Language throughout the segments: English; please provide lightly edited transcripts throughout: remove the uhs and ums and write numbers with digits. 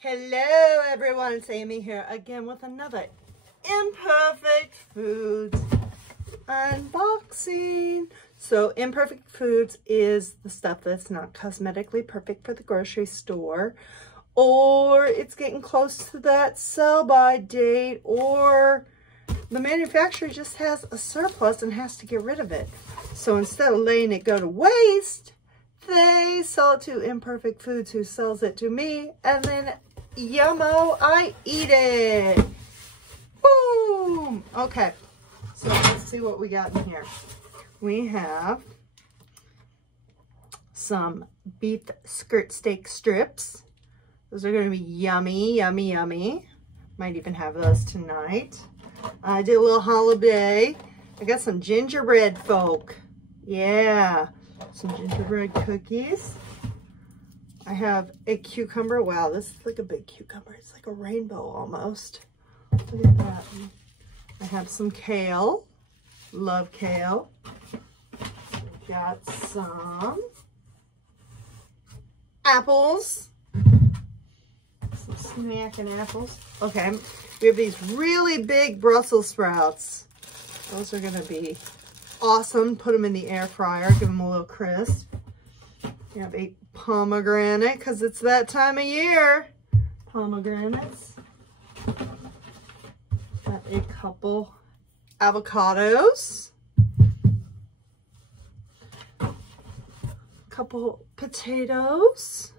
Hello everyone, it's Amy here again with another Imperfect Foods unboxing. So Imperfect Foods is the stuff that's not cosmetically perfect for the grocery store, or it's getting close to that sell-by date, or the manufacturer just has a surplus and has to get rid of it. So instead of letting it go to waste, they sell it to Imperfect Foods, who sells it to me, and then yummo, I eat it. Boom. Okay, so let's see what we got in here. We have some beef skirt steak strips. Those are going to be yummy, yummy, yummy. Might even have those tonight. I did a little holiday. I got some gingerbread folk. Yeah, some gingerbread cookies. I have a cucumber. Wow, this is like a big cucumber. It's like a rainbow almost. Look at that. I have some kale. Love kale. Got some apples. Some snacking apples. Okay, we have these really big Brussels sprouts. Those are going to be awesome. Put them in the air fryer. Give them a little crisp. We have a pomegranate because it's that time of year. Pomegranates. Got a couple avocados. Couple potatoes.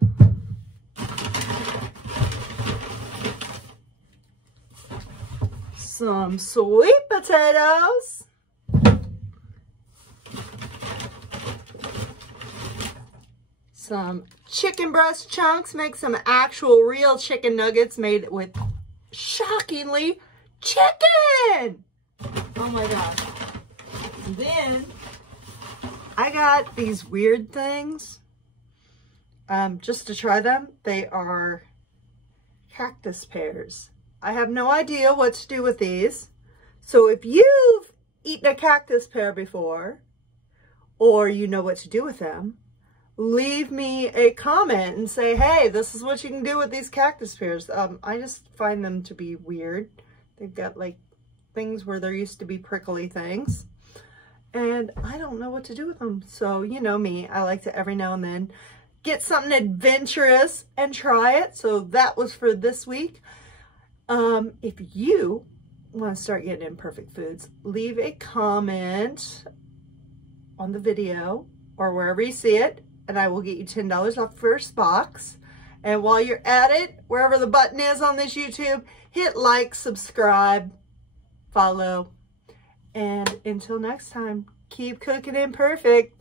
Some sweet potatoes. Some chicken breast chunks. Make some actual real chicken nuggets made with shockingly chicken. Oh my gosh. Then I got these weird things just to try them. They are cactus pears. I have no idea what to do with these. So if you've eaten a cactus pear before, or you know what to do with them, leave me a comment and say, hey, this is what you can do with these cactus pears. I just find them to be weird. They've got like things where there used to be prickly things, and I don't know what to do with them. So you know me, I like to every now and then get something adventurous and try it. So that was for this week. If you want to start getting Imperfect Foods, leave a comment on the video or wherever you see it, and I will get you $10 off the first box. And while you're at it, wherever the button is on this YouTube, hit like, subscribe, follow. And until next time, keep cooking imperfect.